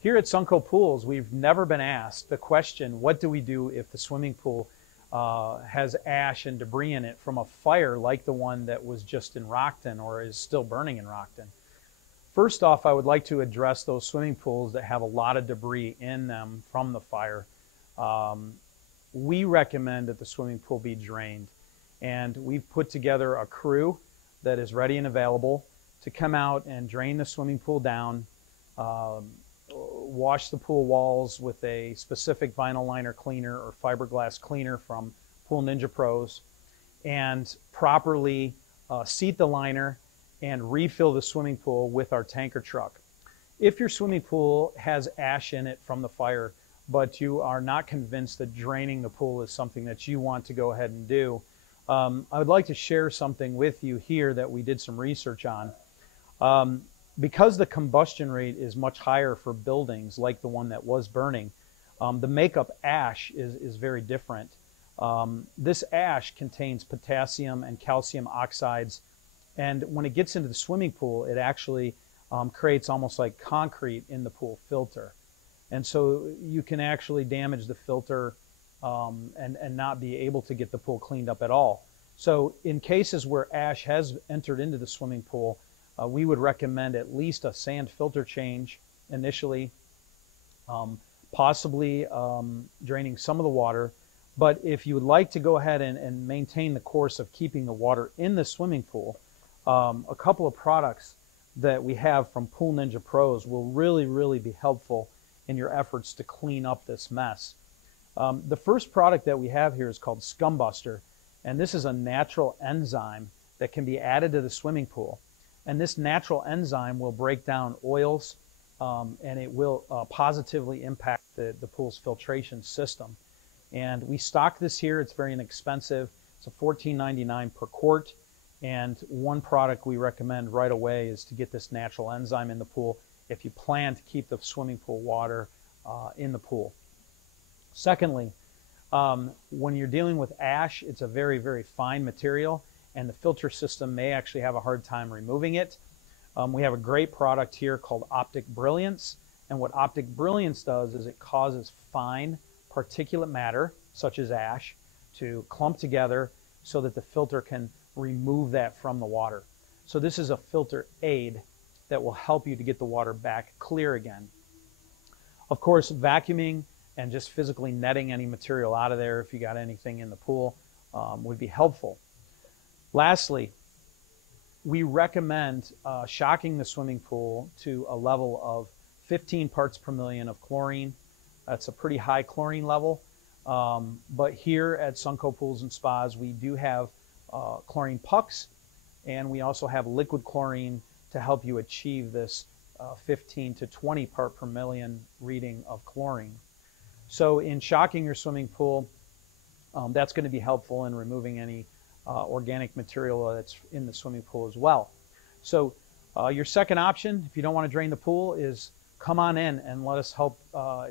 Here at Sunco Pools, we've never been asked the question, what do we do if the swimming pool has ash and debris in it from a fire like the one that was just in Rockton or is still burning in Rockton? First off, I would like to address those swimming pools that have a lot of debris in them from the fire. We recommend that the swimming pool be drained, and we've put together a crew that is ready and available to come out and drain the swimming pool down, wash the pool walls with a specific vinyl liner cleaner or fiberglass cleaner from Pool Ninja Pros, and properly seat the liner and refill the swimming pool with our tanker truck. If your swimming pool has ash in it from the fire, but you are not convinced that draining the pool is something that you want to go ahead and do, I would like to share something with you here that we did some research on. Because the combustion rate is much higher for buildings like the one that was burning, the makeup ash is very different. This ash contains potassium and calcium oxides, and when it gets into the swimming pool, it actually creates almost like concrete in the pool filter. And so you can actually damage the filter and not be able to get the pool cleaned up at all. So in cases where ash has entered into the swimming pool, we would recommend at least a sand filter change initially, possibly draining some of the water. But if you would like to go ahead and maintain the course of keeping the water in the swimming pool, a couple of products that we have from Pool Ninja Pros will really be helpful in your efforts to clean up this mess. The first product that we have here is called Scum Buster, and this is a natural enzyme that can be added to the swimming pool. And this natural enzyme will break down oils, and it will positively impact the pool's filtration system. And we stock this here. It's very inexpensive. It's a $14.99 per quart. And one product we recommend right away is to get this natural enzyme in the pool if you plan to keep the swimming pool water in the pool. Secondly, when you're dealing with ash, it's a very fine material, and the filter system may actually have a hard time removing it. We have a great product here called Optic Brilliance, and what Optic Brilliance does is it causes fine particulate matter, such as ash, to clump together so that the filter can remove that from the water. So this is a filter aid that will help you to get the water back clear again. Of course, vacuuming and just physically netting any material out of there if you got anything in the pool would be helpful. Lastly, we recommend shocking the swimming pool to a level of 15 parts per million of chlorine. That's a pretty high chlorine level, but here at Sunco Pools and Spas, we do have chlorine pucks, and we also have liquid chlorine to help you achieve this 15 to 20 part per million reading of chlorine. So in shocking your swimming pool, that's going to be helpful in removing any organic material that's in the swimming pool as well. So your second option, if you don't want to drain the pool, is come on in and let us help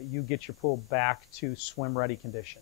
you get your pool back to swim ready condition.